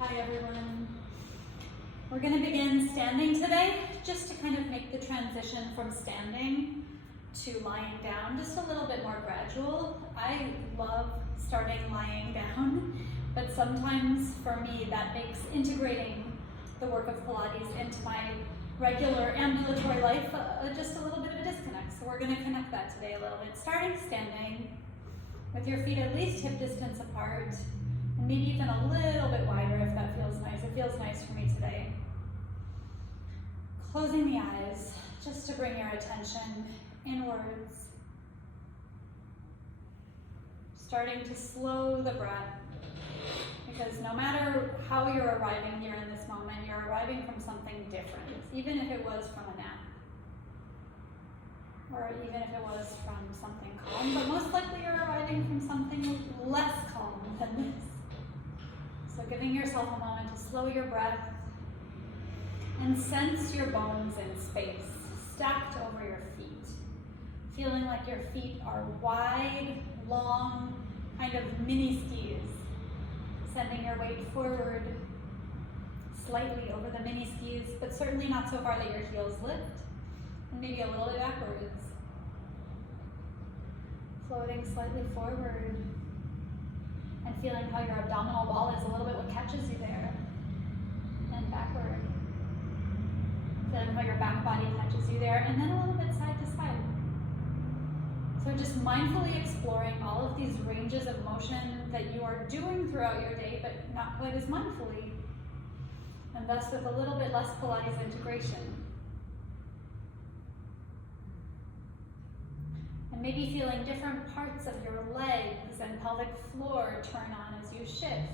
Hi everyone. We're going to begin standing today, just to kind of make the transition from standing to lying down just a little bit more gradual. I love starting lying down, but sometimes for me that makes integrating the work of Pilates into my regular ambulatory life just a little bit of a disconnect. So we're going to connect that today a little bit. Starting standing with your feet at least hip distance apart, and maybe even a little bit wider if that feels nice. It feels nice for me today. Closing the eyes, just to bring your attention inwards. Starting to slow the breath, because no matter how you're arriving here in this moment, you're arriving from something different, even if it was from a nap, or even if it was from something calm, but most likely you're arriving from something less calm than this. So giving yourself a moment to slow your breath and sense your bones in space, stacked over your feet. Feeling like your feet are wide, long, kind of mini skis. Sending your weight forward slightly over the mini skis, but certainly not so far that your heels lift, and maybe a little bit backwards. Floating slightly forward, and feeling how your abdominal wall is a little bit what catches you there, and backward. Feeling how your back body catches you there, and then a little bit side to side. So just mindfully exploring all of these ranges of motion that you are doing throughout your day, but not quite as mindfully, and thus with a little bit less Pilates integration. And maybe feeling different parts of your legs and pelvic floor turn on as you shift.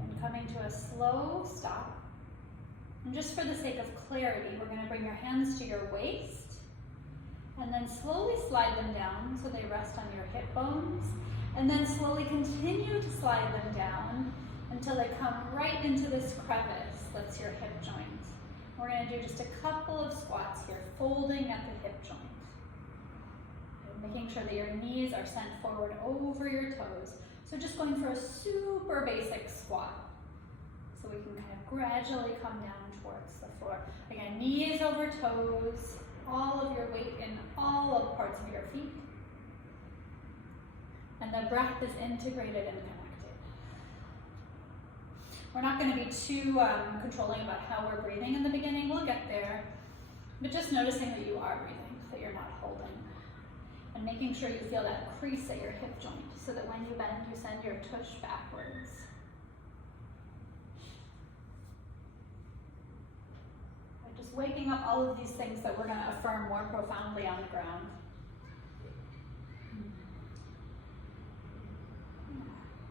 And coming to a slow stop. And just for the sake of clarity, we're going to bring your hands to your waist and then slowly slide them down so they rest on your hip bones, and then slowly continue to slide them down until they come right into this crevice that's your hip joint. We're going to do just a couple of squats here, folding at the hip joint. And making sure that your knees are sent forward over your toes. So just going for a super basic squat. So we can kind of gradually come down towards the floor. Again, knees over toes, all of your weight in all of parts of your feet. And the breath is integrated and connected. We're not going to be too controlling about how we're breathing in the beginning. We'll get there. But just noticing that you are breathing, that you're not holding. And making sure you feel that crease at your hip joint so that when you bend, you send your tush backwards. Just waking up all of these things that we're going to affirm more profoundly on the ground.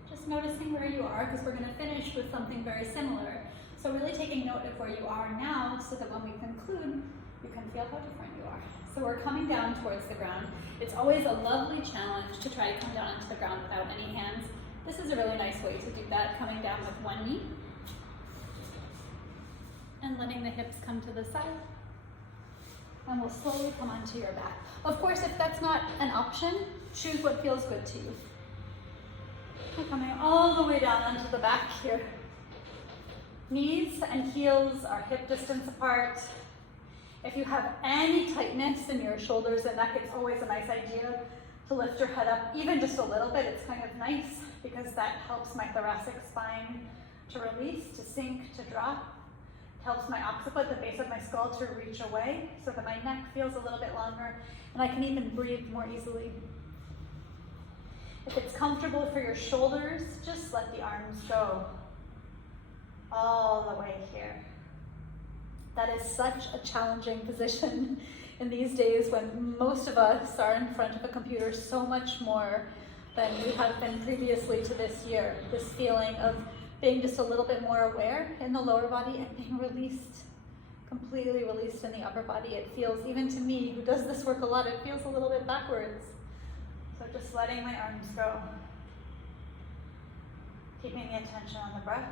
Just noticing where you are, because we're going to finish with something very similar. So really taking note of where you are now, so that when we conclude, you can feel how different you are. So we're coming down towards the ground. It's always a lovely challenge to try to come down onto the ground without any hands. This is a really nice way to do that, coming down with one knee. And letting the hips come to the side. And we'll slowly come onto your back. Of course, if that's not an option, choose what feels good to you. We're coming all the way down onto the back here. Knees and heels are hip distance apart. If you have any tightness in your shoulders and neck, it's always a nice idea to lift your head up even just a little bit. It's kind of nice because that helps my thoracic spine to release, to sink, to drop. It helps my occiput, the base of my skull, to reach away so that my neck feels a little bit longer and I can even breathe more easily. If it's comfortable for your shoulders, just let the arms go all the way here. That is such a challenging position in these days when most of us are in front of a computer so much more than we have been previously to this year. This feeling of being just a little bit more aware in the lower body and being released, completely released in the upper body. It feels, even to me who does this work a lot, it feels a little bit backwards. So just letting my arms go. Keeping the attention on the breath.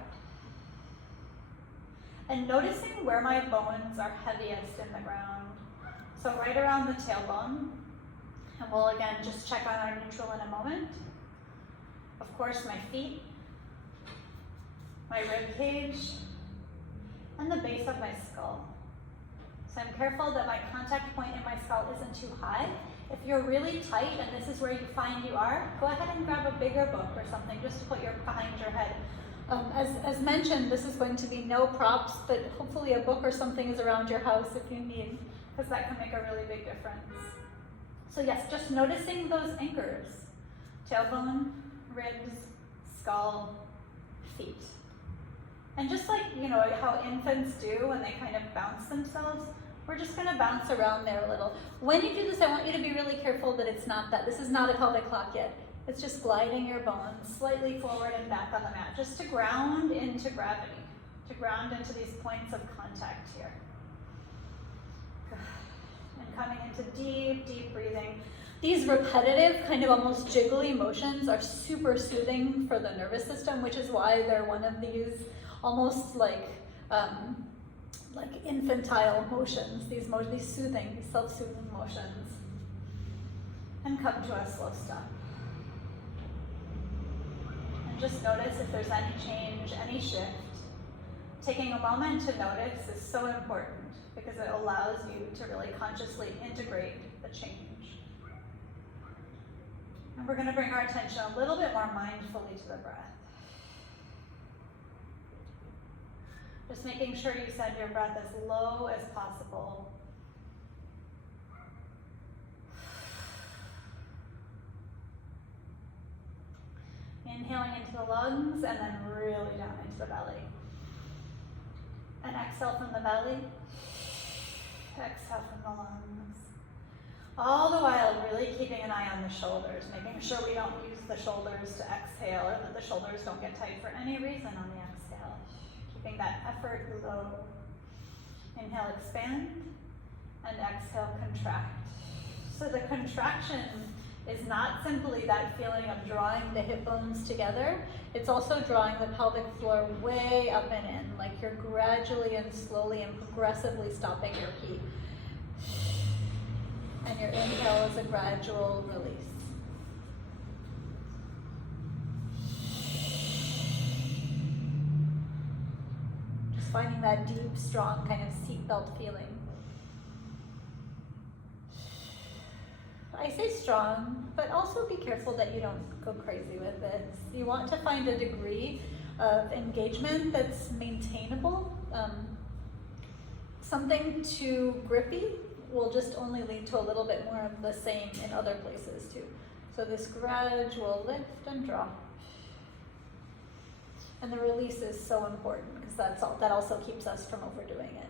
And noticing where my bones are heaviest in the ground. So right around the tailbone. And we'll again just check on our neutral in a moment. Of course, my feet, my rib cage, and the base of my skull. So I'm careful that my contact point in my skull isn't too high. If you're really tight and this is where you find you are, go ahead and grab a bigger book or something just to put behind your head. As mentioned, this is going to be no props, but hopefully a book or something is around your house if you need, because that can make a really big difference. So yes, just noticing those anchors: tailbone, ribs, skull, feet. And just like, you know, how infants do when they kind of bounce themselves, we're just gonna bounce around there a little. When you do this, I want you to be really careful that it's not that. This is not a pelvic clock yet. It's just gliding your bones slightly forward and back on the mat, just to ground into gravity, to ground into these points of contact here. And coming into deep, deep breathing. These repetitive, kind of almost jiggly motions are super soothing for the nervous system, which is why they're one of these almost like infantile motions, these soothing, these self-soothing motions. And come to a slow stop. And just notice if there's any change, any shift. Taking a moment to notice is so important because it allows you to really consciously integrate the change. And we're going to bring our attention a little bit more mindfully to the breath. Just making sure you send your breath as low as possible. Inhaling into the lungs and then really down into the belly. And exhale from the belly. Exhale from the lungs. All the while really keeping an eye on the shoulders, making sure we don't use the shoulders to exhale or that the shoulders don't get tight for any reason on the exhale. Keeping that effort low. Inhale, expand, and exhale, contract. So the contraction is not simply that feeling of drawing the hip bones together, it's also drawing the pelvic floor way up and in, like you're gradually and slowly and progressively stopping your pee. And your inhale is a gradual release. Just finding that deep, strong kind of seatbelt feeling. I say strong, but also be careful that you don't go crazy with this. You want to find a degree of engagement that's maintainable. Something too grippy will just only lead to a little bit more of the same in other places too. So this gradual lift and drop. And the release is so important because that also keeps us from overdoing it.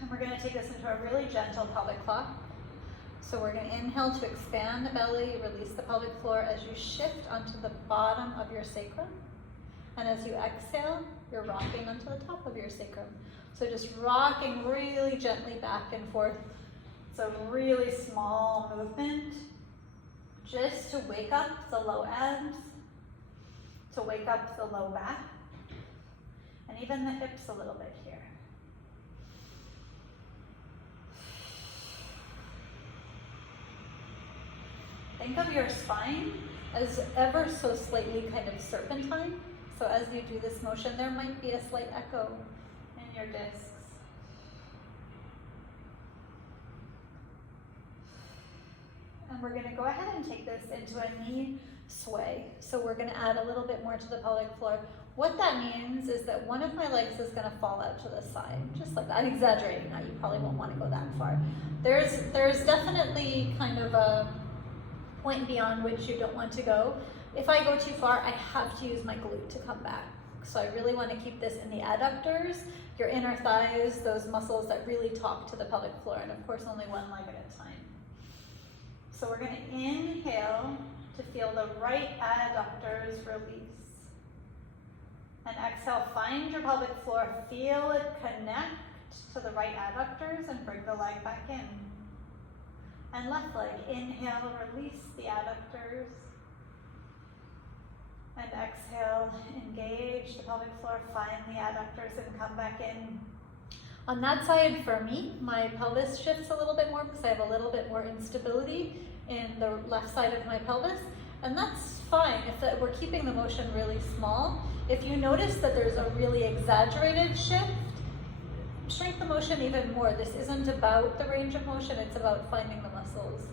And we're going to take this into a really gentle pelvic clock. So we're going to inhale to expand the belly, release the pelvic floor as you shift onto the bottom of your sacrum. And as you exhale, you're rocking onto the top of your sacrum. So just rocking really gently back and forth. It's a really small movement just to wake up the low abs, to wake up the low back, and even the hips a little bit here. Think of your spine as ever so slightly kind of serpentine. So as you do this motion, there might be a slight echo in your discs. And we're going to go ahead and take this into a knee sway. So we're going to add a little bit more to the pelvic floor. What that means is that one of my legs is going to fall out to the side, just like that. I'm exaggerating now, you probably won't want to go that far. There's definitely kind of a point beyond which you don't want to go. If I go too far, I have to use my glute to come back. So I really want to keep this in the adductors, your inner thighs, those muscles that really talk to the pelvic floor, and of course only one leg at a time. So we're going to inhale to feel the right adductors release. And exhale, find your pelvic floor, feel it connect to the right adductors and bring the leg back in. And left leg, inhale, release the adductors. And exhale, engage the pelvic floor, find the adductors and come back in. On that side, for me, my pelvis shifts a little bit more because I have a little bit more instability in the left side of my pelvis, and that's fine if we're keeping the motion really small. If you notice that there's a really exaggerated shift, shrink the motion even more. This isn't about the range of motion, it's about finding the muscles.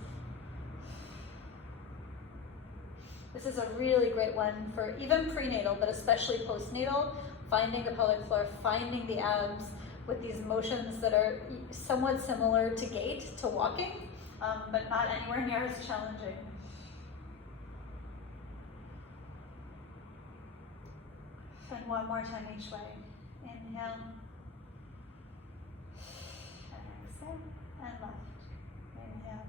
This is a really great one for even prenatal, but especially postnatal, finding the pelvic floor, finding the abs with these motions that are somewhat similar to gait, to walking, but not anywhere near as challenging. And one more time each way. Inhale. And exhale. And left. Inhale.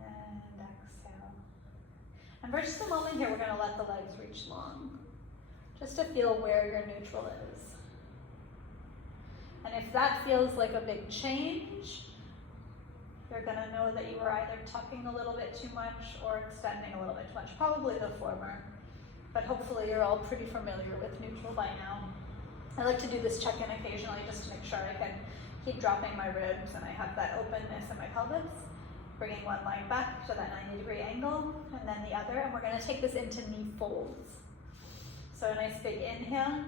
And exhale. And for just a moment here, we're going to let the legs reach long, just to feel where your neutral is. And if that feels like a big change, you're going to know that you were either tucking a little bit too much or extending a little bit too much, probably the former. But hopefully you're all pretty familiar with neutral by now. I like to do this check-in occasionally just to make sure I can keep dropping my ribs and I have that openness in my pelvis. Bringing one leg back to that 90-degree angle, and then the other, and we're going to take this into knee folds. So a nice big inhale,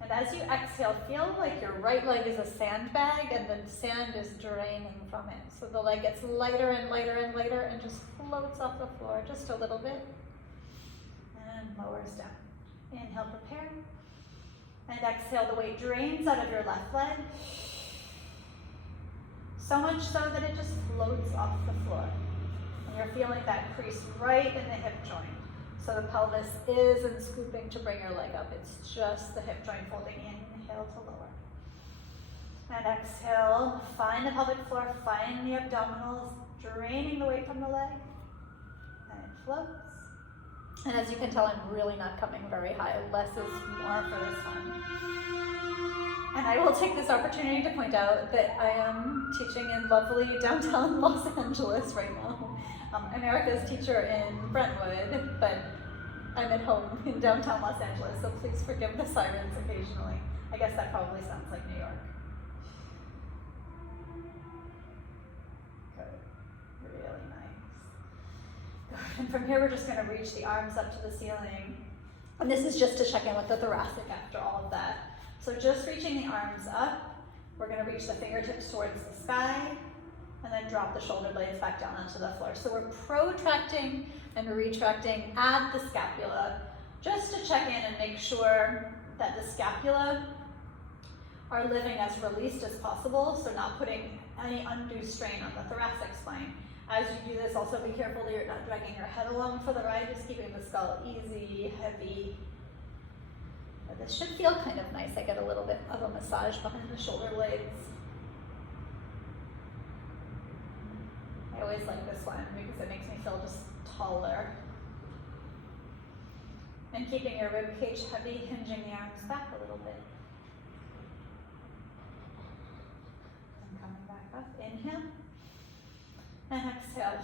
and as you exhale, feel like your right leg is a sandbag and the sand is draining from it. So the leg gets lighter and lighter and lighter and just floats off the floor just a little bit, and lowers down. Inhale, prepare, and exhale, the weight drains out of your left leg. So much so that it just floats off the floor. And you're feeling that crease right in the hip joint. So the pelvis isn't scooping to bring your leg up. It's just the hip joint folding. Inhale to lower. And exhale, find the pelvic floor, find the abdominals, draining the weight from the leg. And it floats. And as you can tell, I'm really not coming very high. Less is more for this one. And I will take this opportunity to point out that I am teaching in lovely downtown Los Angeles right now. America's teacher in Brentwood, but I'm at home in downtown Los Angeles, so please forgive the sirens occasionally. I guess that probably sounds like New York. Good, really nice. Good. And from here we're just gonna reach the arms up to the ceiling. And this is just to check in with the thoracic after all of that. So just reaching the arms up, we're going to reach the fingertips towards the sky, and then drop the shoulder blades back down onto the floor. So we're protracting and retracting at the scapula, just to check in and make sure that the scapula are living as released as possible, so not putting any undue strain on the thoracic spine. As you do this, also be careful that you're not dragging your head along for the ride, just keeping the skull easy, heavy. This should feel kind of nice. I get a little bit of a massage behind the shoulder blades. I always like this one because it makes me feel just taller. And keeping your rib cage heavy, hinging the arms back a little bit. And coming back up. Inhale. And exhale.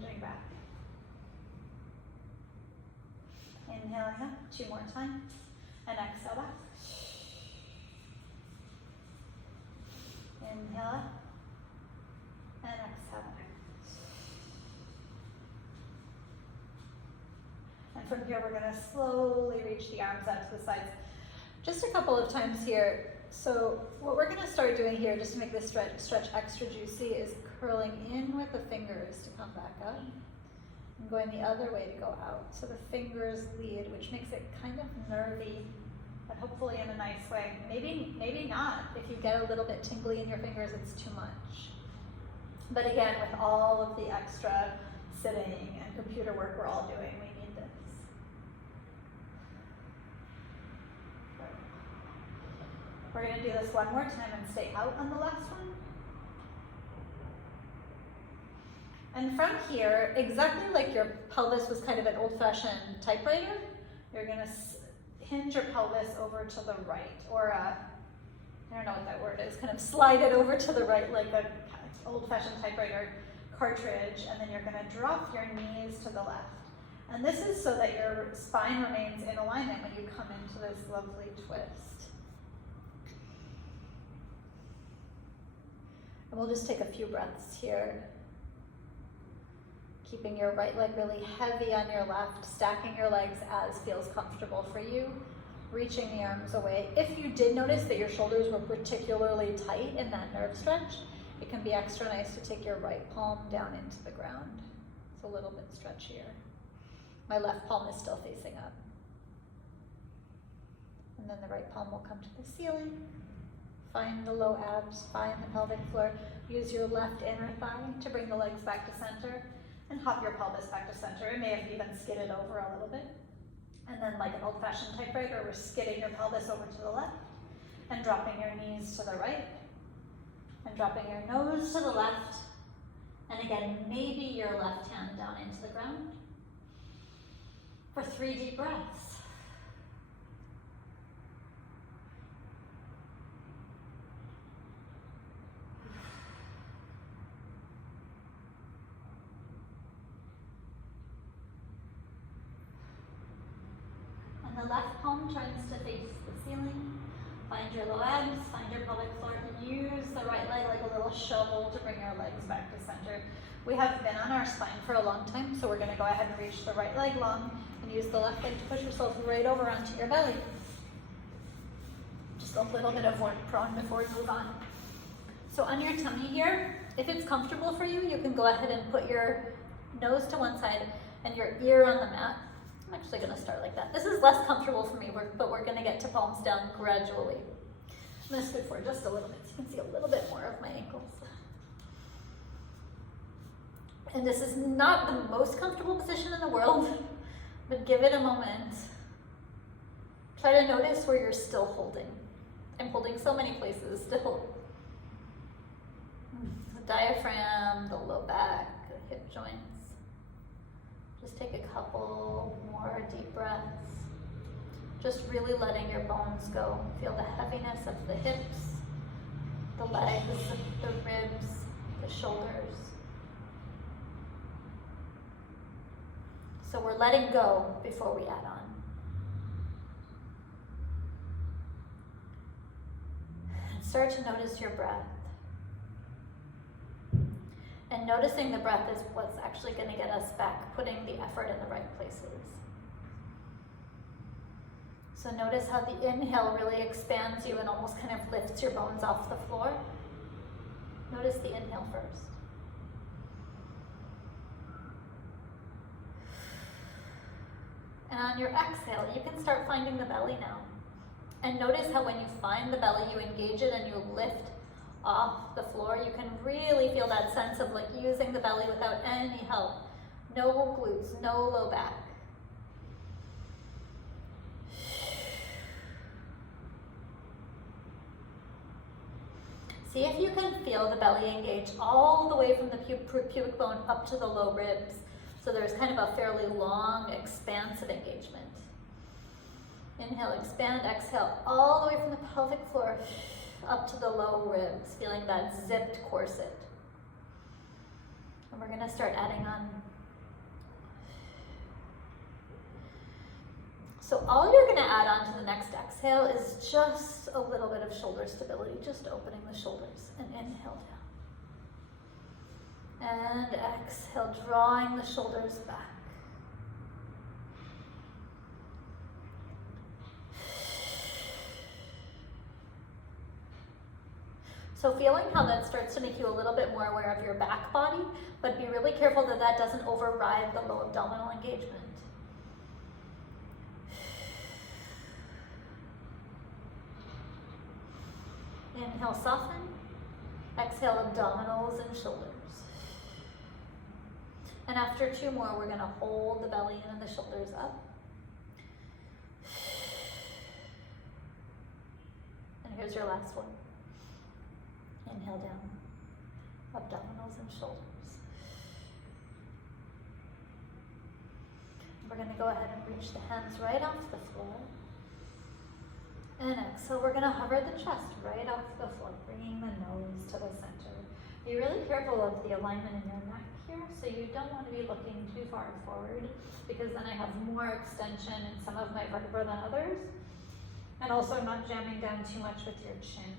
Hinging back. Inhale, yeah, 2 more times, and exhale back. Inhale up, and exhale back. And from here, we're going to slowly reach the arms out to the sides. Just a couple of times here. So what we're going to start doing here, just to make this stretch extra juicy, is curling in with the fingers to come back up. And going the other way to go out. So the fingers lead, which makes it kind of nervy, but hopefully in a nice way. Maybe not. If you get a little bit tingly in your fingers, it's too much. But again, with all of the extra sitting and computer work we're all doing, we need this. We're going to do this one more time and stay out on the last one. And from here, exactly like your pelvis was kind of an old-fashioned typewriter, you're going to hinge your pelvis over to the right, or I don't know what that word is, kind of slide it over to the right like an old-fashioned typewriter cartridge, and then you're going to drop your knees to the left. And this is so that your spine remains in alignment when you come into this lovely twist. And we'll just take a few breaths here. Keeping your right leg really heavy on your left, stacking your legs as feels comfortable for you, reaching the arms away. If you did notice that your shoulders were particularly tight in that nerve stretch, it can be extra nice to take your right palm down into the ground. It's a little bit stretchier. My left palm is still facing up. And then the right palm will come to the ceiling. Find the low abs, find the pelvic floor. Use your left inner thigh to bring the legs back to center and hop your pelvis back to center. It may have even skidded over a little bit. And then like an old-fashioned typewriter, we're skidding your pelvis over to the left and dropping your knees to the right and dropping your nose to the left. And again, maybe your left hand down into the ground for 3 deep breaths. And the left palm turns to face the ceiling. Find your low abs, find your pelvic floor. Use the right leg like a little shovel to bring your legs back to center. We have been on our spine for a long time, so we're going to go ahead and reach the right leg long and use the left leg to push yourself right over onto your belly. Just a little bit of work prone before we move on. So on your tummy here, if it's comfortable for you, you can go ahead and put your nose to one side and your ear on the mat. I'm actually going to start like that. This is less comfortable for me, but we're going to get to palms down gradually. I'm going to scoot forward just a little bit so you can see a little bit more of my ankles. And this is not the most comfortable position in the world, but give it a moment. Try to notice where you're still holding. I'm holding so many places still. The diaphragm, the low back, the hip joints. Just take a couple more deep breaths. Just really letting your bones go. Feel the heaviness of the hips, the legs, the ribs, the shoulders. So we're letting go before we add on. And start to notice your breath. And noticing the breath is what's actually going to get us back, putting the effort in the right places. So notice how the inhale really expands you and almost kind of lifts your bones off the floor. Notice the inhale first. And on your exhale, you can start finding the belly now. And notice how when you find the belly, you engage it and you lift off the floor. You can really feel that sense of like using the belly without any help. No glutes, no low back. See if you can feel the belly engage all the way from the pubic bone up to the low ribs. So there's kind of a fairly long, expansive engagement. Inhale, expand, exhale, all the way from the pelvic floor up to the low ribs, feeling that zipped corset. And we're going to start adding on. So all you're going to add on to the next exhale is just a little bit of shoulder stability, just opening the shoulders and inhale down. And exhale, drawing the shoulders back. So feeling how that starts to make you a little bit more aware of your back body, but be really careful that that doesn't override the low abdominal engagement. Inhale, soften. Exhale, abdominals and shoulders. And after 2 more, we're going to hold the belly in and the shoulders up. And here's your last one. Inhale down, abdominals and shoulders. We're going to go ahead and reach the hands right off the floor. And exhale, we're going to hover the chest right off the floor, bringing the nose to the center. Be really careful of the alignment in your neck here, so you don't want to be looking too far forward, because then I have more extension in some of my vertebrae than others, and also not jamming down too much with your chin.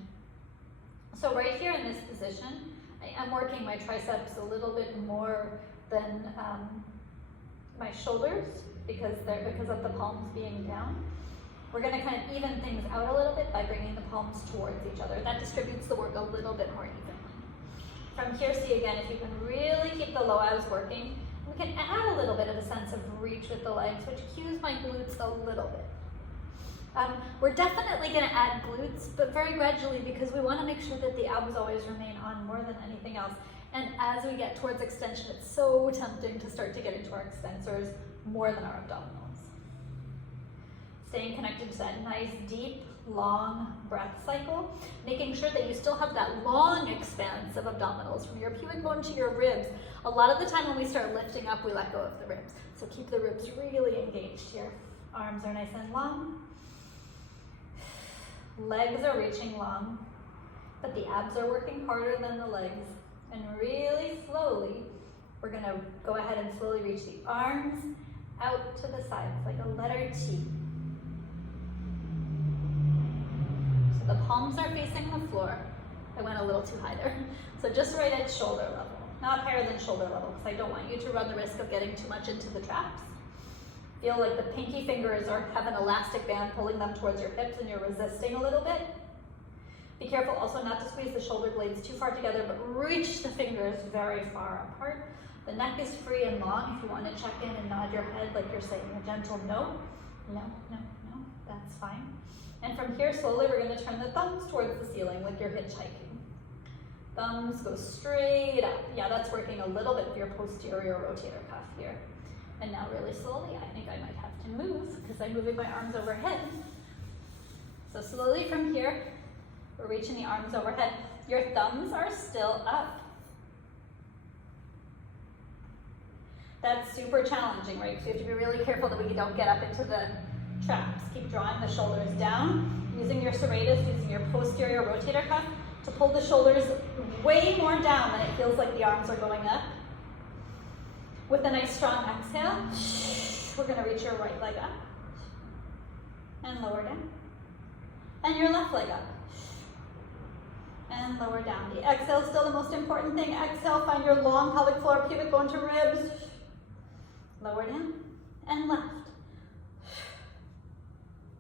So right here in this position, I am working my triceps a little bit more than my shoulders because of the palms being down. We're going to kind of even things out a little bit by bringing the palms towards each other. That distributes the work a little bit more evenly. From here, see again, if you can really keep the low abs working, we can add a little bit of a sense of reach with the legs, which cues my glutes a little bit. We're definitely going to add glutes, but very gradually because we want to make sure that the abs always remain on more than anything else. And as we get towards extension, it's so tempting to start to get into our extensors more than our abdominals. Staying connected to that nice, deep, long breath cycle, making sure that you still have that long expanse of abdominals from your pubic bone to your ribs. A lot of the time when we start lifting up, we let go of the ribs. So keep the ribs really engaged here. Arms are nice and long. Legs are reaching long, but the abs are working harder than the legs. And really slowly, we're gonna go ahead and slowly reach the arms out to the sides like a letter T. So the palms are facing the floor. I went a little too high there. So just right at shoulder level, not higher than shoulder level, because I don't want you to run the risk of getting too much into the traps. Feel like the pinky fingers have an elastic band pulling them towards your hips and you're resisting a little bit. Be careful also not to squeeze the shoulder blades too far together, but reach the fingers very far apart. The neck is free and long. If you want to check in and nod your head like you're saying a gentle no, no, no, no, that's fine. And from here, slowly, we're going to turn the thumbs towards the ceiling like you're hitchhiking. Thumbs go straight up. Yeah, that's working a little bit of your posterior rotator cuff here. And now really slowly, I think I might have to move because I'm moving my arms overhead. So slowly from here, we're reaching the arms overhead. Your thumbs are still up. That's super challenging, right? So you have to be really careful that we don't get up into the traps. Keep drawing the shoulders down, using your serratus, using your posterior rotator cuff to pull the shoulders way more down than it feels like the arms are going up. With a nice strong exhale, we're going to reach your right leg up and lower down. And your left leg up and lower down. The exhale is still the most important thing. Exhale, find your long pelvic floor, pubic bone to ribs. Lower down and left.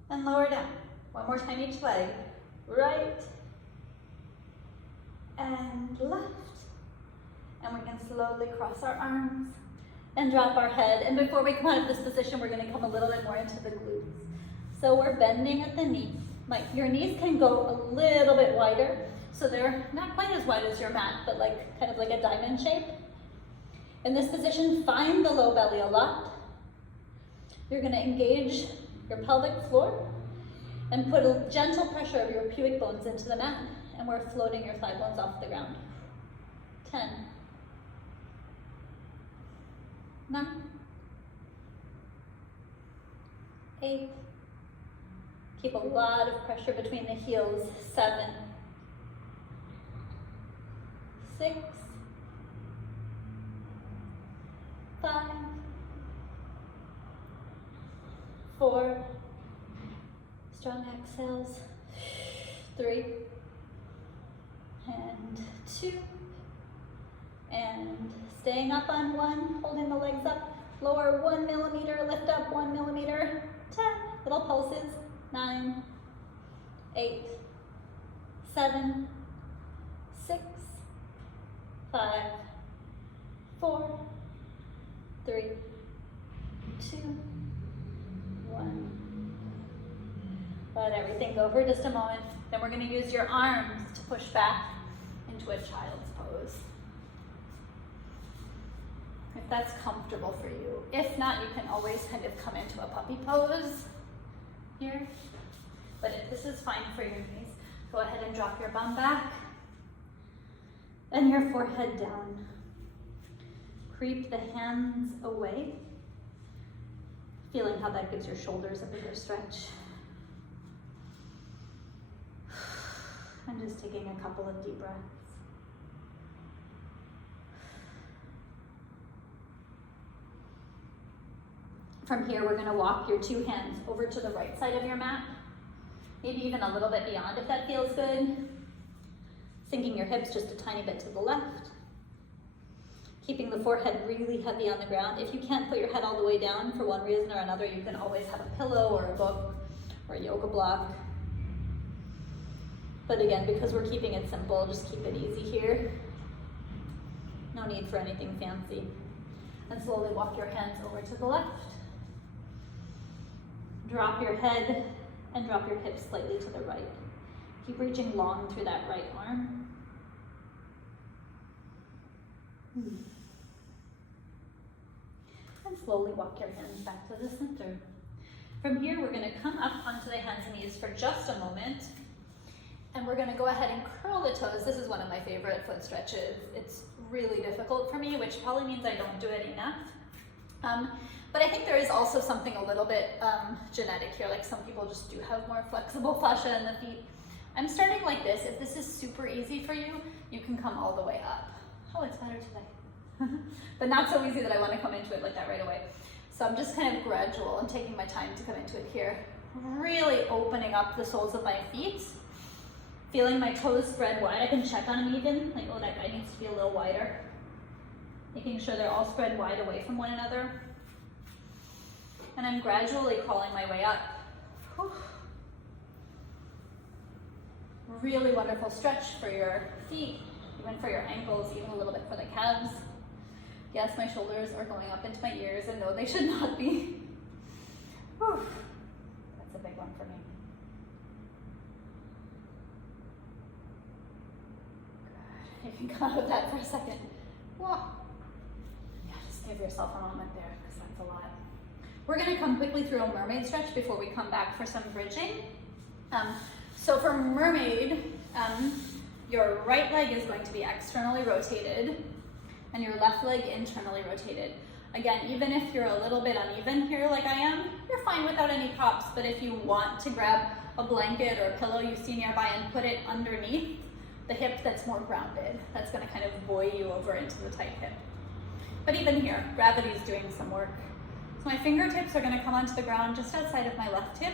And lower down. One more time each leg. Right and left. And we can slowly cross our arms and drop our head. And before we come out of this position, we're going to come a little bit more into the glutes. So we're bending at the knee. Your knees can go a little bit wider. So they're not quite as wide as your mat, but kind of like a diamond shape. In this position, find the low belly a lot. You're going to engage your pelvic floor and put a gentle pressure of your pubic bones into the mat. And we're floating your thigh bones off the ground. 10. 9, 8, keep a lot of pressure between the heels, 7, 6, 5, 4, strong exhales, 3, and 2, and staying up on 1, holding the legs up, lower 1 millimeter, lift up 1 millimeter, 10, little pulses, 9, 8, 7, 6, 5, 4, 3, 2, 1. Let everything go for just a moment. Then we're going to use your arms to push back into a child's pose. If that's comfortable for you. If not, you can always kind of come into a puppy pose here. But if this is fine for your knees, go ahead and drop your bum back and your forehead down. Creep the hands away, feeling how that gives your shoulders a bigger stretch. And just taking a couple of deep breaths. From here, we're going to walk your 2 hands over to the right side of your mat. Maybe even a little bit beyond if that feels good. Sinking your hips just a tiny bit to the left. Keeping the forehead really heavy on the ground. If you can't put your head all the way down for one reason or another, you can always have a pillow or a book or a yoga block. But again, because we're keeping it simple, just keep it easy here. No need for anything fancy. And slowly walk your hands over to the left. Drop your head and drop your hips slightly to the right. Keep reaching long through that right arm. And slowly walk your hands back to the center. From here, we're gonna come up onto the hands and knees for just a moment. And we're gonna go ahead and curl the toes. This is one of my favorite foot stretches. It's really difficult for me, which probably means I don't do it enough. But I think there is also something a little bit genetic here. Like some people just do have more flexible fascia in the feet. I'm starting like this. If this is super easy for you, you can come all the way up. Oh, it's better today. But not so easy that I want to come into it like that right away. So I'm just kind of gradual. I'm taking my time to come into it here. Really opening up the soles of my feet. Feeling my toes spread wide. I can check on them even. Like, oh, that guy needs to be a little wider. Making sure they're all spread wide away from one another. And I'm gradually crawling my way up. Whew. Really wonderful stretch for your feet, even for your ankles, even a little bit for the calves. Yes, my shoulders are going up into my ears, and no, they should not be. Whew. That's a big one for me. Good. You can come out of that for a second. Whoa. Yeah, just give yourself a moment there, because that's a lot. We're gonna come quickly through a mermaid stretch before we come back for some bridging. So for mermaid, your right leg is going to be externally rotated and your left leg internally rotated. Again, even if you're a little bit uneven here like I am, you're fine without any props, but if you want to grab a blanket or a pillow you see nearby and put it underneath the hip that's more grounded, that's gonna kind of buoy you over into the tight hip. But even here, gravity is doing some work. So my fingertips are gonna come onto the ground just outside of my left hip.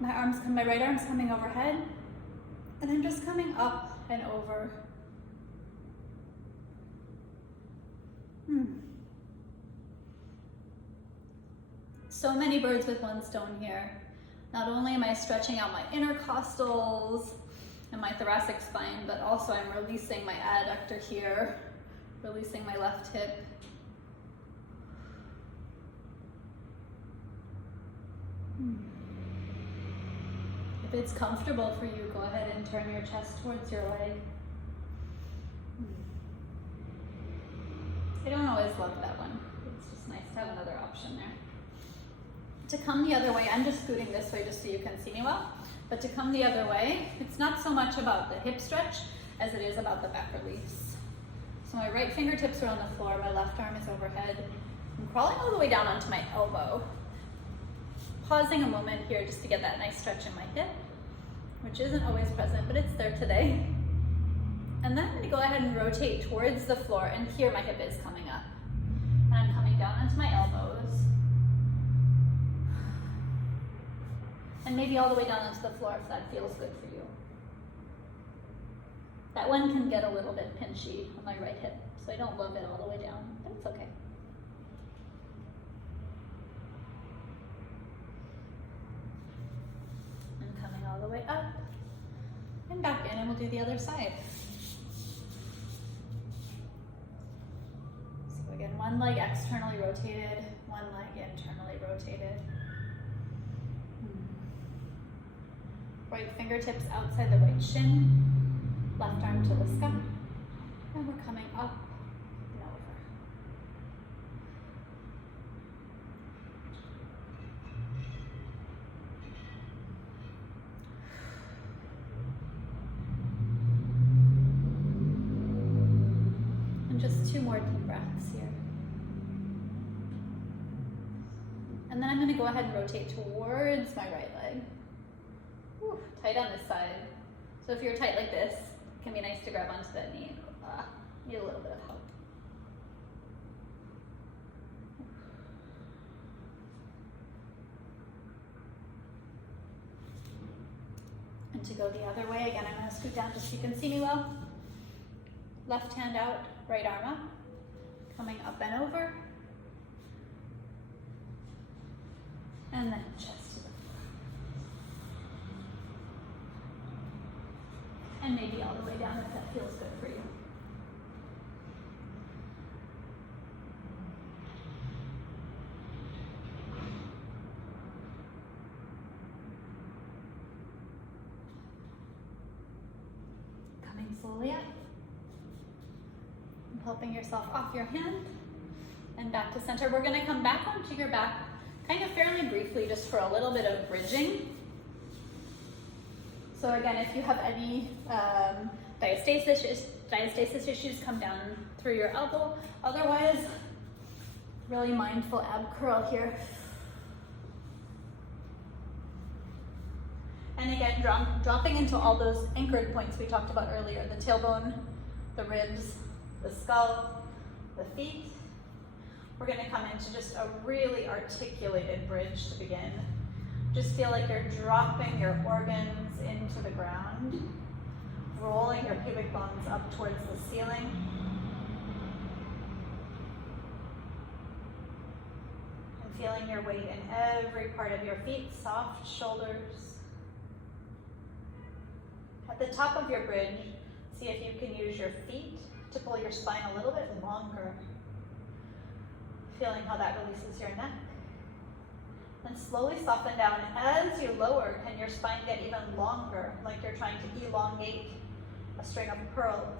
My right arm's coming overhead, and I'm just coming up and over. So many birds with one stone here. Not only am I stretching out my intercostals and my thoracic spine, but also I'm releasing my adductor here, releasing my left hip. If it's comfortable for you, go ahead and turn your chest towards your leg. I don't always love that one. It's just nice to have another option there. To come the other way, I'm just scooting this way just so you can see me well, but to come the other way, it's not so much about the hip stretch as it is about the back release. So my right fingertips are on the floor, my left arm is overhead. I'm crawling all the way down onto my elbow. Pausing a moment here just to get that nice stretch in my hip, which isn't always present, but it's there today. And then I'm gonna go ahead and rotate towards the floor, and here my hip is coming up. And I'm coming down onto my elbows. And maybe all the way down onto the floor if that feels good for you. That one can get a little bit pinchy on my right hip, so I don't love it all the way down, but it's okay. All the way up and back in, and we'll do the other side. So again, one leg externally rotated, one leg internally rotated. Right fingertips outside the right shin, left arm to the sky, and we're coming up and over. Just 2 more deep breaths here. And then I'm going to go ahead and rotate towards my right leg. Whew, tight on this side. So if you're tight like this, it can be nice to grab onto that knee. Need a little bit of help. And to go the other way. Again, I'm going to scoot down just so you can see me well. Left hand out, right arm up. Coming up and over. And then chest to the floor. And maybe all the way down if that feels good for you. Coming slowly up. And helping yourself off your hand and back to center. We're going to come back onto your back kind of fairly briefly just for a little bit of bridging. So again, if you have any diastasis issues, come down through your elbow. Otherwise, really mindful ab curl here. And again, dropping into all those anchored points we talked about earlier, the tailbone, the ribs, the skull, the feet. We're going to come into just a really articulated bridge to begin. Just feel like you're dropping your organs into the ground, rolling your pubic bones up towards the ceiling. And feeling your weight in every part of your feet, soft shoulders. At the top of your bridge, see if you can use your feet to pull your spine a little bit longer. Feeling how that releases your neck. And slowly soften down. As you lower, can your spine get even longer, like you're trying to elongate a string of pearls.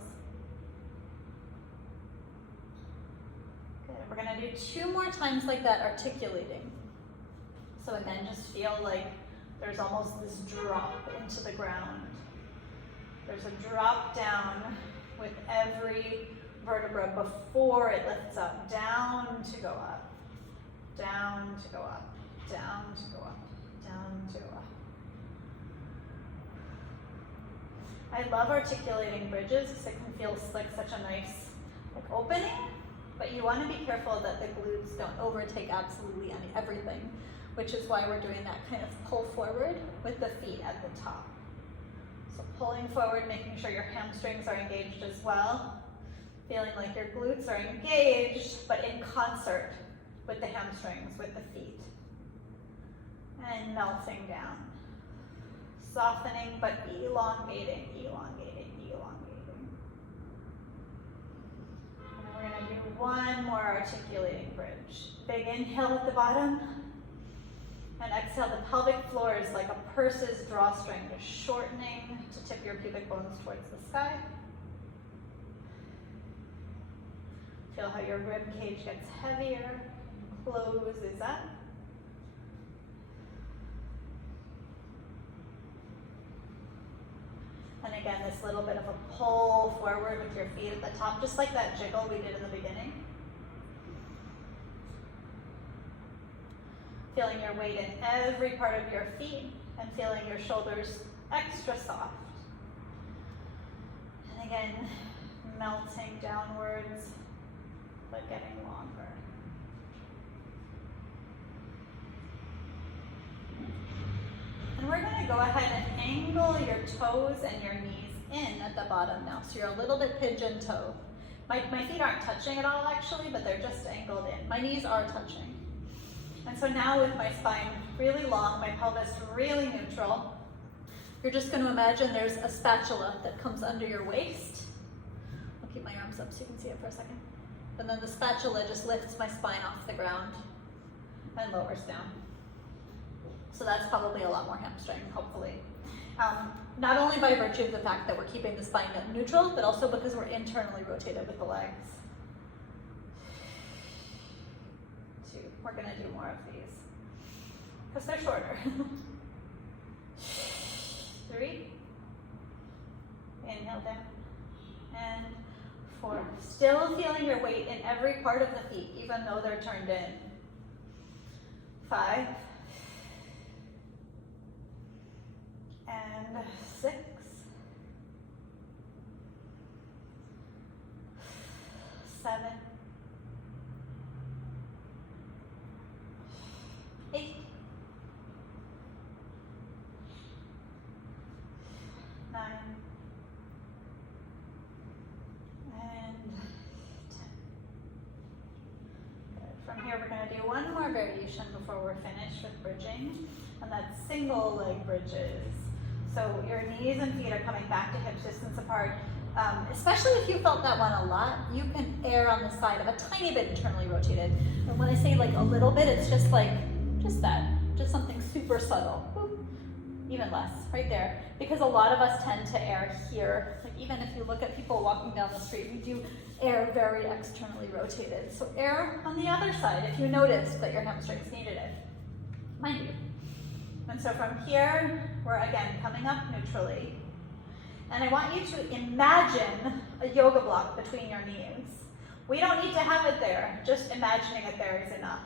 Good. We're going to do 2 more times like that, articulating. So again, just feel like there's almost this drop into the ground. There's a drop down with every vertebra before it lifts up, down to go up, down to go up, down to go up, down to go up. I love articulating bridges because it can feel like such a nice opening, but you want to be careful that the glutes don't overtake absolutely everything, which is why we're doing that kind of pull forward with the feet at the top. So pulling forward, making sure your hamstrings are engaged as well. Feeling like your glutes are engaged, but in concert with the hamstrings, with the feet. And melting down. Softening, but elongating, elongating, elongating. And we're going to do 1 more articulating bridge. Big inhale at the bottom. And exhale, the pelvic floor is like a purse's drawstring, just shortening to tip your pubic bones towards the sky. Feel how your rib cage gets heavier, closes up. And again, this little bit of a pull forward with your feet at the top, just like that jiggle we did in the beginning. Feeling your weight in every part of your feet and feeling your shoulders extra soft. And again, melting downwards, but getting longer. And we're going to go ahead and angle your toes and your knees in at the bottom now. So you're a little bit pigeon toe. My feet aren't touching at all actually, but they're just angled in. My knees are touching. And so now with my spine really long, my pelvis really neutral, you're just going to imagine there's a spatula that comes under your waist. I'll keep my arms up so you can see it for a second. And then the spatula just lifts my spine off the ground and lowers down. So that's probably a lot more hamstring, hopefully. Not only by virtue of the fact that we're keeping the spine neutral, but also because we're internally rotated with the legs. 2. We're going to do more of these because they're shorter. 3. Inhale down. And 4. Still feeling your weight in every part of the feet, even though they're turned in. 5. And 6. 7. 8. we're gonna do one more variation before we're finished with bridging, and that's single leg bridges. So your knees and feet are coming back to hip distance apart. Especially if you felt that one a lot, you can err on the side of a tiny bit internally rotated. And when I say like a little bit, it's just like, just something super subtle. Boop. Even less, right there. Because a lot of us tend to err here. Like even if you look at people walking down the street, we do err very externally rotated. So err on the other side if you noticed that your hamstrings needed it. Mind you. And so from here, we're again coming up neutrally. And I want you to imagine a yoga block between your knees. We don't need to have it there, just imagining it there is enough.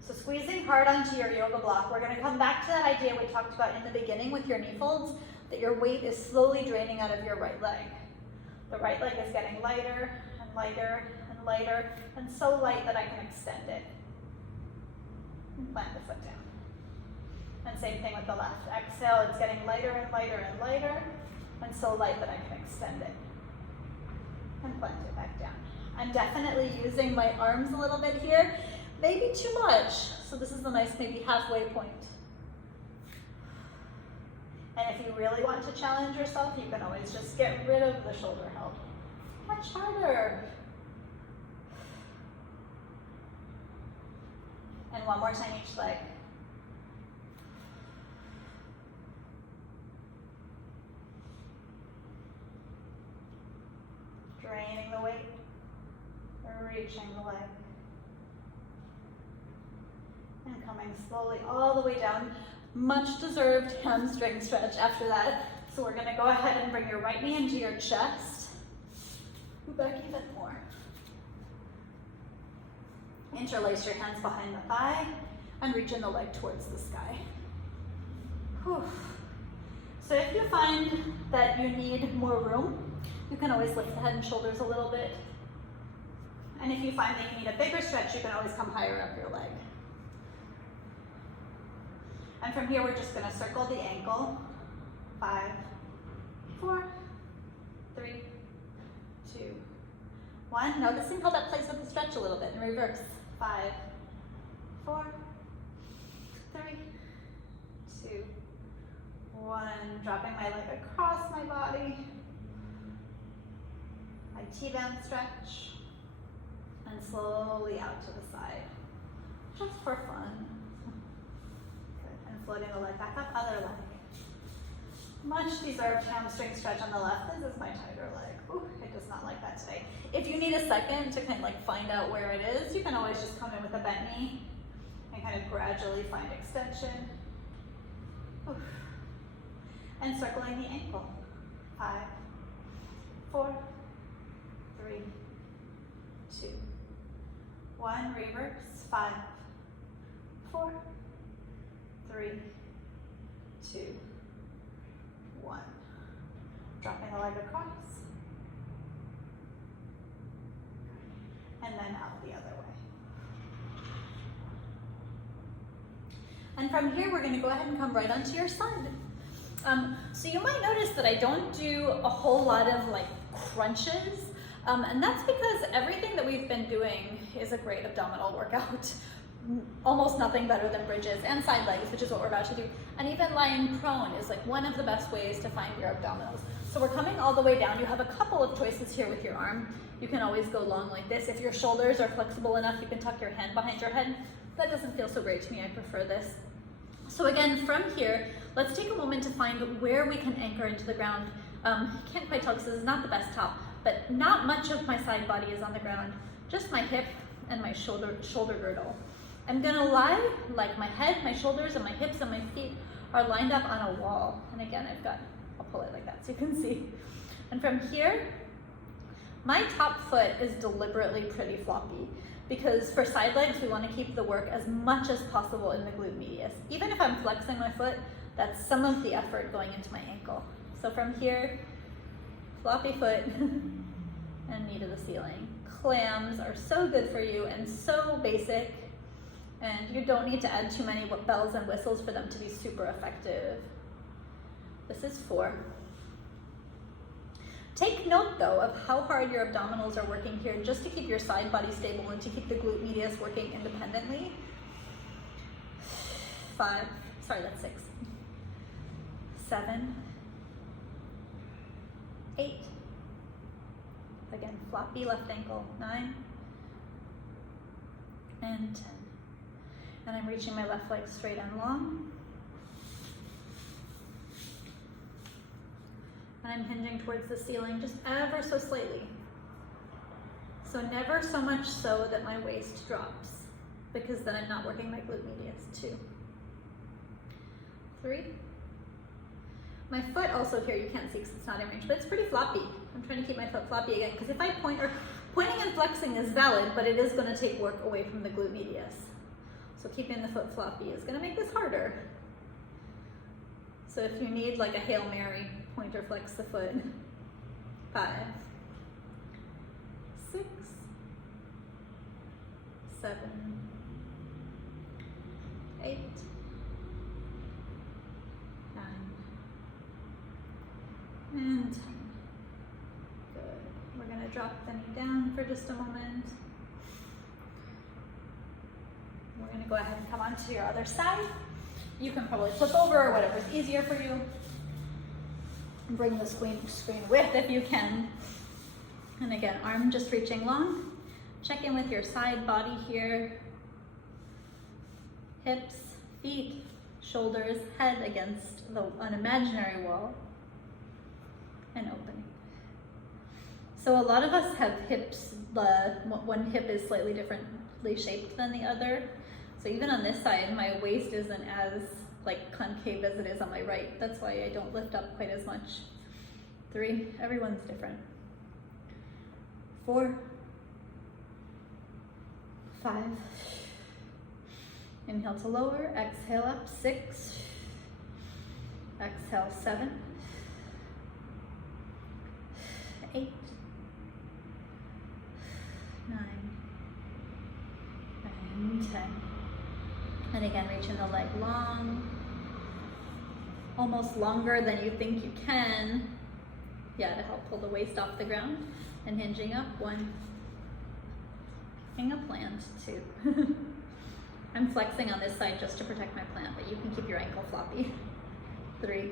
So squeezing hard onto your yoga block, we're gonna come back to that idea we talked about in the beginning with your knee folds, that your weight is slowly draining out of your right leg. The right leg is getting lighter and lighter and lighter, and so light that I can extend it. And plant the foot down. And same thing with the left. Exhale, it's getting lighter and lighter and lighter, and so light that I can extend it. And plant it back down. I'm definitely using my arms a little bit here, maybe too much. So this is the nice maybe halfway point. And if you really want to challenge yourself, you can always just get rid of the shoulder help. Much harder. And one more time each leg. Draining the weight, reaching the leg. And coming slowly all the way down. Much deserved hamstring stretch after that. So we're gonna go ahead and bring your right knee into your chest. Move back even more. Interlace your hands behind the thigh and reach in the leg towards the sky. Whew. So if you find that you need more room, you can always lift the head and shoulders a little bit. And if you find that you need a bigger stretch, you can always come higher up your leg. And from here, we're just gonna circle the ankle. 5, 4, 3, 2, 1. Noticing how that plays with the stretch a little bit in reverse. 5, 4, 3, 2, 1. Dropping my leg across my body. My T-band stretch. And slowly out to the side. Just for fun. Good. And floating the leg back up, other leg. Much deserved hamstring stretch on the left. This is my tighter leg. Ooh, it does not like that today. If you need a second to kind of like find out where it is, you can always just come in with a bent knee and kind of gradually find extension. Ooh. And circling the ankle. 5, 4, 3, 2, 1. Reverse. 5, 4, 3, 2, 1. Dropping the leg across. And then out the other way. And from here, we're going to go ahead and come right onto your side. So you might notice that I don't do a whole lot of like crunches. And that's because everything that we've been doing is a great abdominal workout. Almost nothing better than bridges and side legs, which is what we're about to do. And even lying prone is like one of the best ways to find your abdominals. So we're coming all the way down. You have a couple of choices here with your arm. You can always go long like this. If your shoulders are flexible enough, you can tuck your hand behind your head. That doesn't feel so great to me. I prefer this. So again, from here, let's take a moment to find where we can anchor into the ground. Can't quite tell because this is not the best top, but not much of my side body is on the ground. Just my hip and my shoulder girdle. I'm gonna lie like my head, my shoulders, and my hips and my feet are lined up on a wall. And again, I'll pull it like that so you can see. And from here, my top foot is deliberately pretty floppy because for side legs, we wanna keep the work as much as possible in the glute medius. Even if I'm flexing my foot, that's some of the effort going into my ankle. So from here, floppy foot and knee to the ceiling. Clams are so good for you and so basic. And you don't need to add too many bells and whistles for them to be super effective. This is 4. Take note though of how hard your abdominals are working here, just to keep your side body stable and to keep the glute medius working independently. 5, sorry, that's 6, 7, 8, again, floppy left ankle, 9, and 10. And I'm reaching my left leg straight and long. And I'm hinging towards the ceiling just ever so slightly. So never so much so that my waist drops, because then I'm not working my glute medius. 2, 3. My foot also here, you can't see because it's not in range, but it's pretty floppy. I'm trying to keep my foot floppy again, because if I point, or pointing and flexing is valid, but it is going to take work away from the glute medius. So keeping the foot floppy is going to make this harder. So if you need like a Hail Mary, point or flex the foot. 5, 6, 7, 8, 9, and 10. Good. We're going to drop the knee down for just a moment. We're going to go ahead and come onto your other side. You can probably flip over or whatever's easier for you. Bring the screen width if you can. And again, arm just reaching long. Check in with your side body here. Hips, feet, shoulders, head against an imaginary wall. And opening. So a lot of us have hips, one hip is slightly differently shaped than the other. So even on this side, my waist isn't as like concave as it is on my right. That's why I don't lift up quite as much. 3, everyone's different. 4, 5, inhale to lower, exhale up, 6, exhale 7, 8, 9, and 10. And again, reaching the leg long, almost longer than you think you can. Yeah, to help pull the waist off the ground. And hinging up, 1. Hang a plant, 2. I'm flexing on this side just to protect my plant, but you can keep your ankle floppy. 3,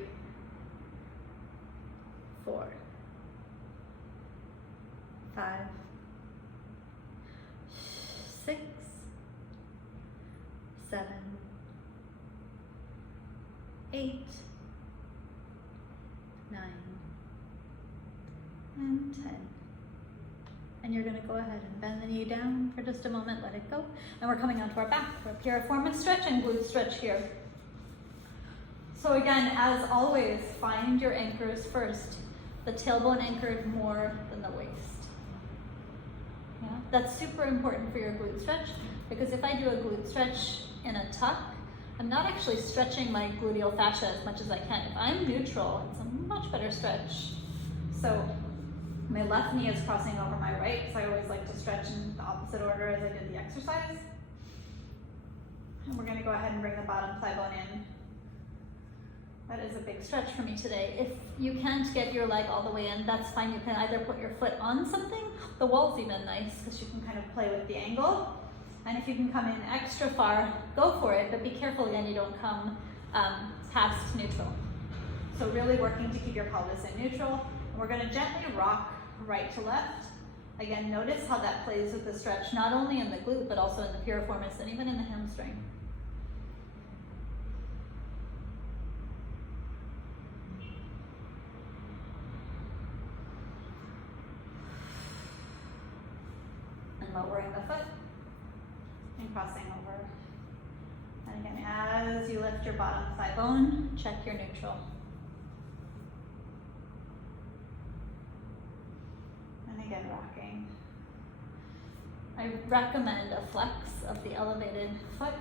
4, 5, 6, 7, 8, 9, and 10. And you're going to go ahead and bend the knee down for just a moment, let it go. And we're coming onto our back for a piriformis stretch and glute stretch here. So again, as always, find your anchors first. The tailbone anchored more than the waist. Yeah? That's super important for your glute stretch, because if I do a glute stretch in a tuck, I'm not actually stretching my gluteal fascia as much as I can. If I'm neutral, it's a much better stretch. So my left knee is crossing over my right, so I always like to stretch in the opposite order as I did the exercise. And we're going to go ahead and bring the bottom thigh bone in. That is a big stretch for me today. If you can't get your leg all the way in, that's fine. You can either put your foot on something. The wall's even nice because you can kind of play with the angle. And if you can come in extra far, go for it, but be careful again you don't come past neutral. So really working to keep your pelvis in neutral. And we're going to gently rock right to left. Again, notice how that plays with the stretch, not only in the glute, but also in the piriformis and even in the hamstring. And lowering the foot and crossing over. And again, as you lift your bottom thigh bone, check your neutral. And again, rocking. I recommend a flex of the elevated foot,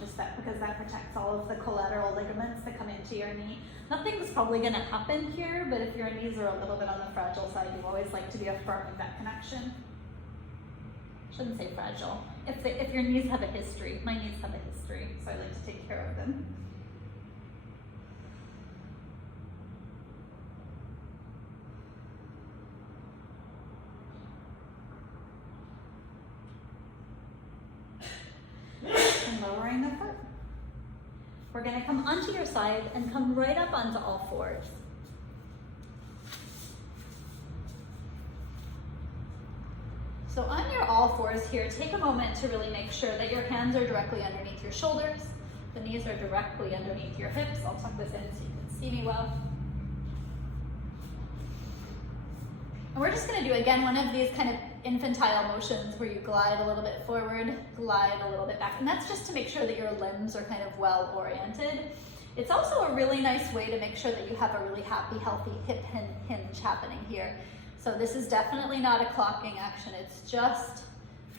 just that because that protects all of the collateral ligaments that come into your knee. Nothing's probably going to happen here, but if your knees are a little bit on the fragile side, you always like to be affirming that connection. Shouldn't say fragile. If your knees have a history, my knees have a history, so I like to take care of them. lowering the foot. We're going to come onto your side and come right up onto all fours. So on your all fours here, take a moment to really make sure that your hands are directly underneath your shoulders. The knees are directly underneath your hips. I'll tuck this in so you can see me well. And we're just going to do, again, one of these kind of infantile motions where you glide a little bit forward, glide a little bit back. And that's just to make sure that your limbs are kind of well oriented. It's also a really nice way to make sure that you have a really happy, healthy hip hinge happening here. So this is definitely not a clocking action. It's just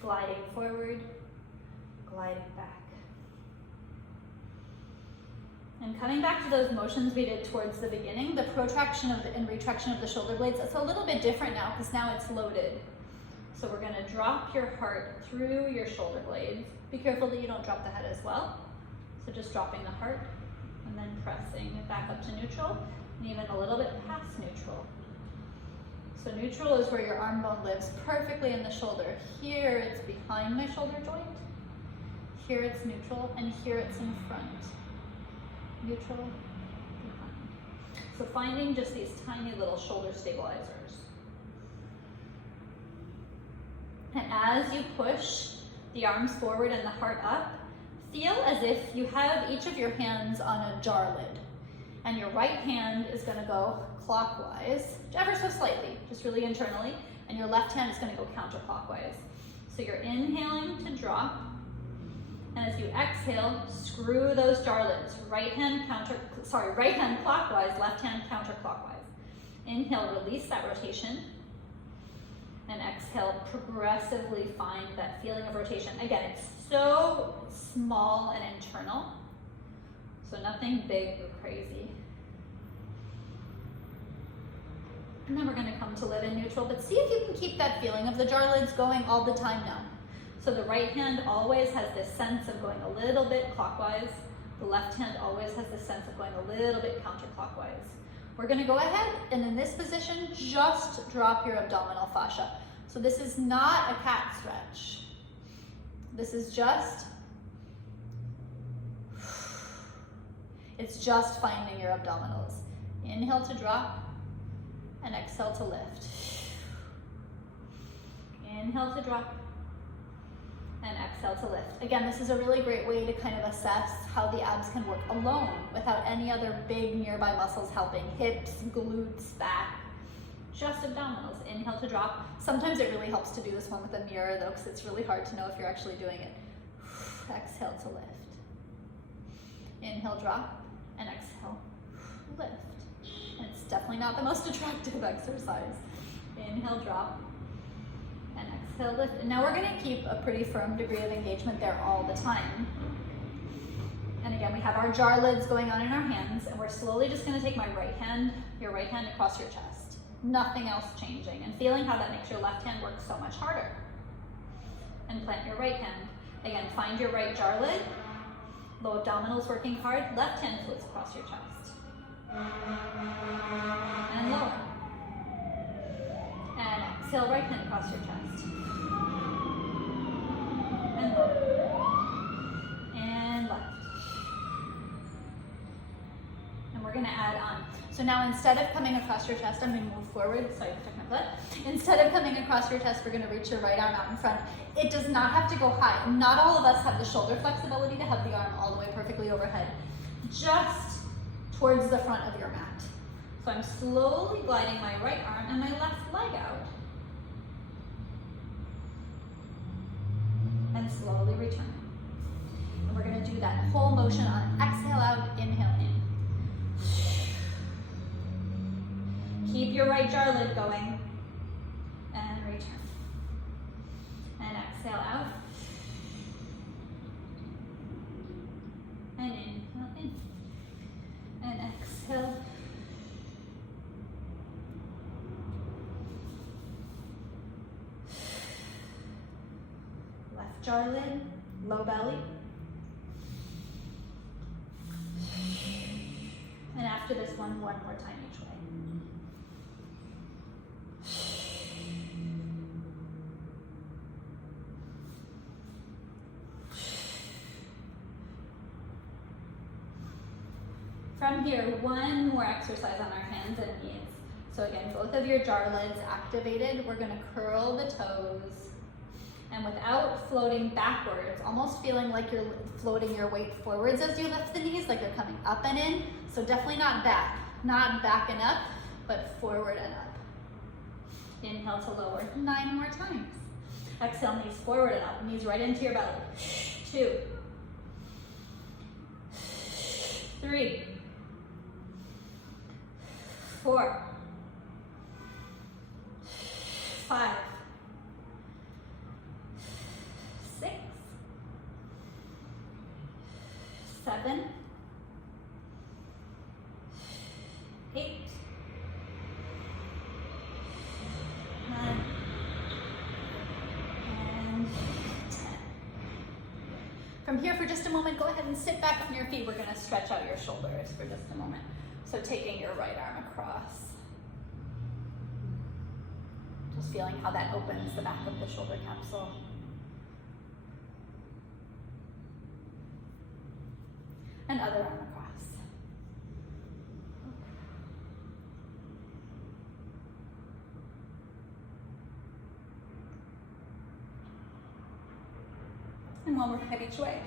gliding forward, gliding back. And coming back to those motions we did towards the beginning, the protraction and retraction of the shoulder blades, it's a little bit different now because now it's loaded. So we're going to drop your heart through your shoulder blades. Be careful that you don't drop the head as well. So just dropping the heart and then pressing it back up to neutral and even a little bit past neutral. So neutral is where your arm bone lives perfectly in the shoulder. Here it's behind my shoulder joint. Here it's neutral, and here it's in front. Neutral, behind. So finding just these tiny little shoulder stabilizers. And as you push the arms forward and the heart up, feel as if you have each of your hands on a jar lid. And your right hand is going to go clockwise, ever so slightly, just really internally, and your left hand is going to go counterclockwise. So you're inhaling to drop, and as you exhale, screw those jar lids. Right hand clockwise, left hand counterclockwise. Inhale, release that rotation, and exhale, progressively find that feeling of rotation. Again, it's so small and internal, so nothing big or crazy. And then we're going to come to live in neutral, but see if you can keep that feeling of the jar lids going all the time now. So the right hand always has this sense of going a little bit clockwise. The left hand always has this sense of going a little bit counterclockwise. We're going to go ahead and in this position, just drop your abdominal fascia. So this is not a cat stretch. This is just, it's just finding your abdominals. Inhale to drop. And exhale to lift. Inhale to drop and exhale to lift. Again, this is a really great way to kind of assess how the abs can work alone without any other big nearby muscles helping. Hips, glutes, back, just abdominals. Inhale to drop. Sometimes it really helps to do this one with a mirror though, because it's really hard to know if you're actually doing it. Exhale to lift. Inhale, drop, and exhale, lift. And it's definitely not the most attractive exercise. Inhale, drop, and exhale, lift. And now we're going to keep a pretty firm degree of engagement there all the time. And again, we have our jar lids going on in our hands, and we're slowly just going to take my right hand, your right hand across your chest. Nothing else changing, and feeling how that makes your left hand work so much harder. And plant your right hand. Again, find your right jar lid. Low abdominals working hard. Left hand floats across your chest. And lower. And exhale, right hand across your chest. And lower. And left. And we're going to add on. So now instead of coming across your chest, I'm going to move forward. Sorry, I took my butt. Instead of coming across your chest, we're going to reach your right arm out in front. It does not have to go high. Not all of us have the shoulder flexibility to have the arm all the way perfectly overhead. Just towards the front of your mat. So I'm slowly gliding my right arm and my left leg out. And slowly returning. And we're going to do that whole motion on exhale out, inhale in. Keep your right jar lid going. And return. And exhale out. And inhale in. And exhale. Left jar lid, low belly. And after this one more time each way. From here, one more exercise on our hands and knees. So again, both of your jar lids activated. We're gonna curl the toes. And without floating backwards, almost feeling like you're floating your weight forwards as you lift the knees, like they're coming up and in. So definitely not back and up, but forward and up. Inhale to lower, 9 more times. Exhale, knees forward and up, knees right into your belly. 2, 3, 4, 5, 6, 7, 8, 9, and 10. From here, for just a moment, go ahead and sit back on your feet. We're going to stretch out your shoulders for just a moment. So taking your right arm across. Just feeling how that opens the back of the shoulder capsule. And other arm across. And one more head each way.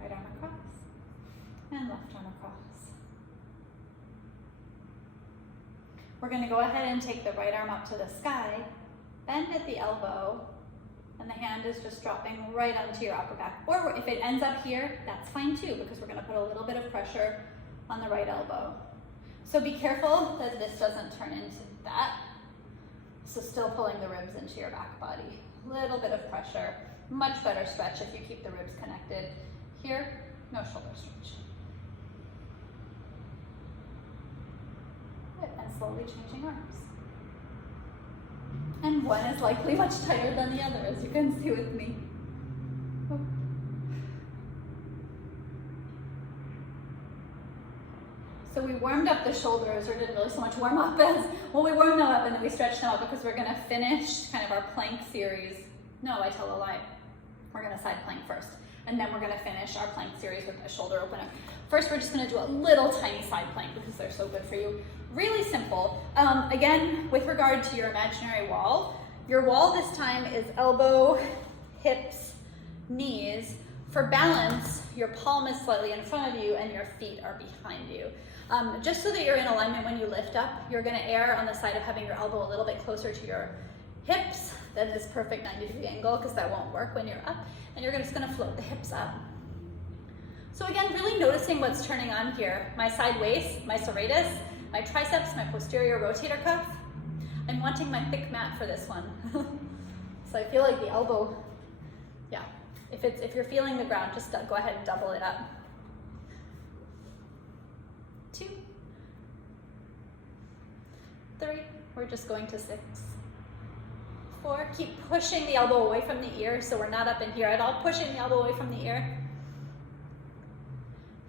Right arm across and left arm across. We're going to go ahead and take the right arm up to the sky, bend at the elbow, and the hand is just dropping right onto your upper back. Or if it ends up here, that's fine too, because we're going to put a little bit of pressure on the right elbow. So be careful that this doesn't turn into that. So still pulling the ribs into your back body. Little bit of pressure. Much better stretch if you keep the ribs connected. Here, no shoulder stretch. Good, and slowly changing arms. And one is likely much tighter than the other, as you can see with me. Oh. So we warmed up the shoulders, or didn't really so much warm up as, well, we warmed them up and then we stretched them out because we're gonna finish kind of our plank series. No, I tell a lie. We're gonna side plank first. And then we're gonna finish our plank series with a shoulder opener. First, we're just gonna do a little tiny side plank because they're so good for you. Really simple. Again, with regard to your imaginary wall, your wall this time is elbow, hips, knees. For balance, your palm is slightly in front of you and your feet are behind you. Just so that you're in alignment when you lift up, you're gonna err on the side of having your elbow a little bit closer to your hips than this perfect 90-degree angle, because that won't work when you're up, and you're just gonna float the hips up. So again, really noticing what's turning on here. My side waist, my serratus, my triceps, my posterior rotator cuff. I'm wanting my thick mat for this one. So I feel like the elbow, yeah. If you're feeling the ground, just go ahead and double it up. 2, 3, we're just going to 6, 4, keep pushing the elbow away from the ear so we're not up in here at all, pushing the elbow away from the ear.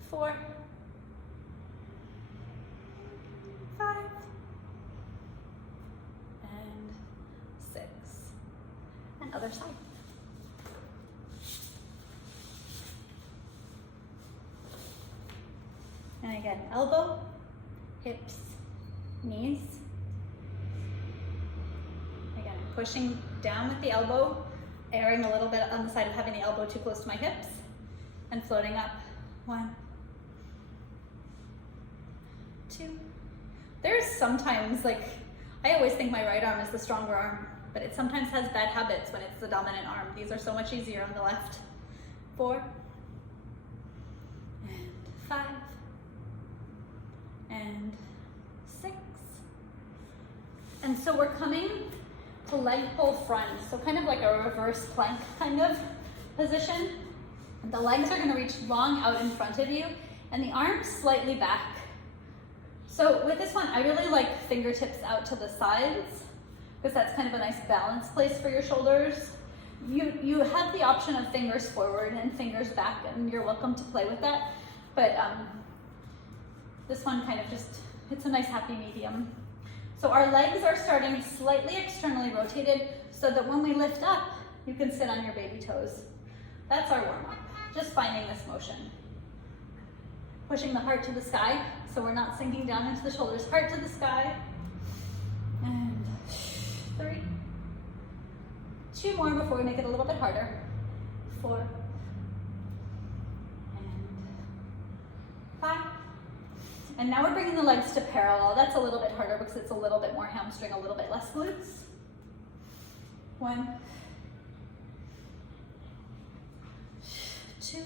4, 5, and 6, and other side. And again, elbow, hips, knees. Again, pushing down with the elbow, erring a little bit on the side of having the elbow too close to my hips, and floating up. 1, 2. There's sometimes, like, I always think my right arm is the stronger arm, but it sometimes has bad habits when it's the dominant arm. These are so much easier on the left. 4, and 5, and 6. And so we're coming to leg pull front, so kind of like a reverse plank kind of position. The legs are gonna reach long out in front of you and the arms slightly back. So with this one, I really like fingertips out to the sides because that's kind of a nice balance place for your shoulders. You have the option of fingers forward and fingers back, and you're welcome to play with that. But this one kind of just, it's a nice happy medium. So our legs are starting slightly externally rotated so that when we lift up, you can sit on your baby toes. That's our warm up. just finding this motion. Pushing the heart to the sky, so we're not sinking down into the shoulders. Heart to the sky. And 3. 2 more before we make it a little bit harder. 4. And 5. And now we're bringing the legs to parallel. That's a little bit harder because it's a little bit more hamstring, a little bit less glutes. 1. 2.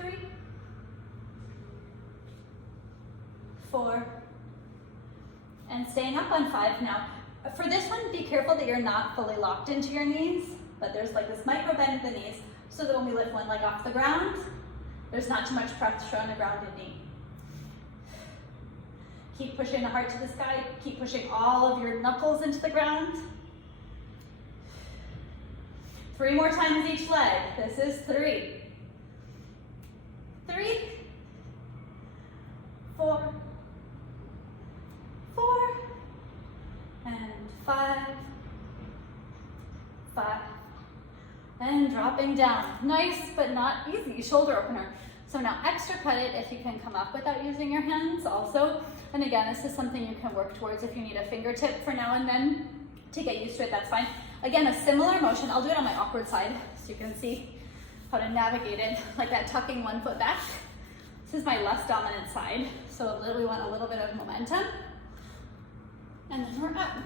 3. 4. And staying up on 5 now. For this one, be careful that you're not fully locked into your knees, but there's like this micro bend at the knees so that when we lift one leg off the ground, there's not too much pressure on the grounded knee. Keep pushing the heart to the sky. Keep pushing all of your knuckles into the ground. 3 more times each leg. This is 3. 3. 4. 4. And 5. 5. And dropping down. Nice, but not easy. Shoulder opener. So now extra credit if you can come up without using your hands also. And again, this is something you can work towards if you need a fingertip for now and then to get used to it, that's fine. Again, a similar motion. I'll do it on my awkward side so you can see how to navigate it, like that, tucking 1 foot back. This is my less dominant side, so we want a little bit of momentum. And then we're up,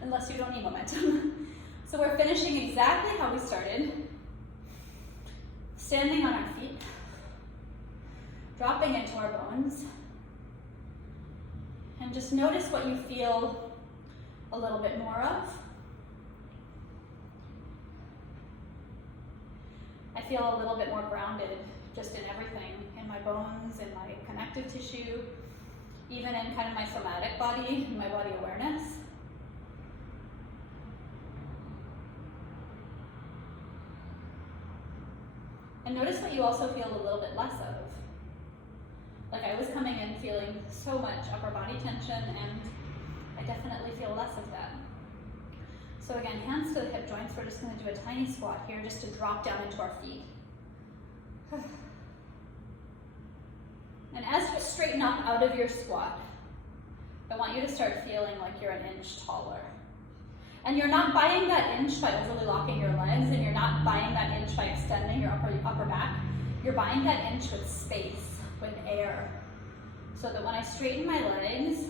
unless you don't need momentum. So we're finishing exactly how we started. Standing on our feet, dropping into our bones, and just notice what you feel a little bit more of. I feel a little bit more grounded just in everything, in my bones, in my connective tissue, even in kind of my somatic body, my body awareness. And notice what you also feel a little bit less of. Like I was coming in feeling so much upper body tension, and I definitely feel less of that. So again, hands to the hip joints. We're just going to do a tiny squat here just to drop down into our feet. And as you straighten up out of your squat, I want you to start feeling like you're 1 inch taller. And you're not buying that inch by overly locking your legs, and you're not buying that inch by extending your upper back. You're buying that inch with space, with air. So that when I straighten my legs,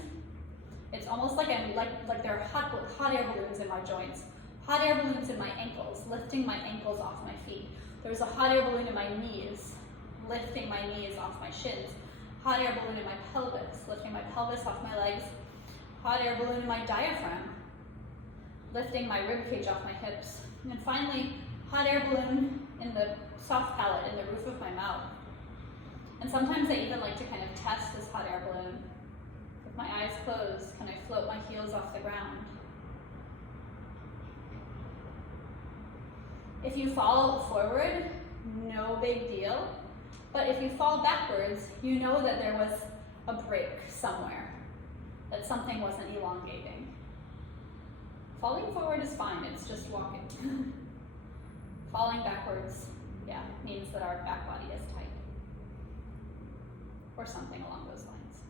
it's almost like like there are hot air balloons in my joints, hot air balloons in my ankles, lifting my ankles off my feet. There's a hot air balloon in my knees, lifting my knees off my shins. Hot air balloon in my pelvis, lifting my pelvis off my legs. Hot air balloon in my diaphragm, lifting my rib cage off my hips. And then finally, hot air balloon in the soft palate, in the roof of my mouth. And sometimes I even like to kind of test this hot air balloon. With my eyes closed, can I float my heels off the ground? If you fall forward, no big deal. But if you fall backwards, you know that there was a break somewhere, that something wasn't elongating. Falling forward is fine, it's just walking. Falling backwards, yeah, means that our back body is tight. Or something along those lines.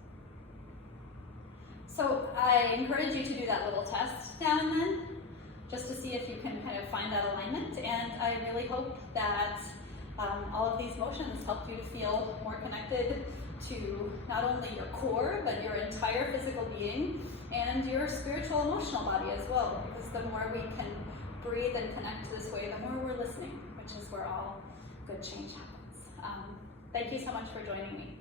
So I encourage you to do that little test now and then, just to see if you can kind of find that alignment. And I really hope that all of these motions help you feel more connected to not only your core, but your entire physical being and your spiritual, emotional body as well. Because the more we can breathe and connect this way, the more we're listening, which is where all good change happens. Thank you so much for joining me.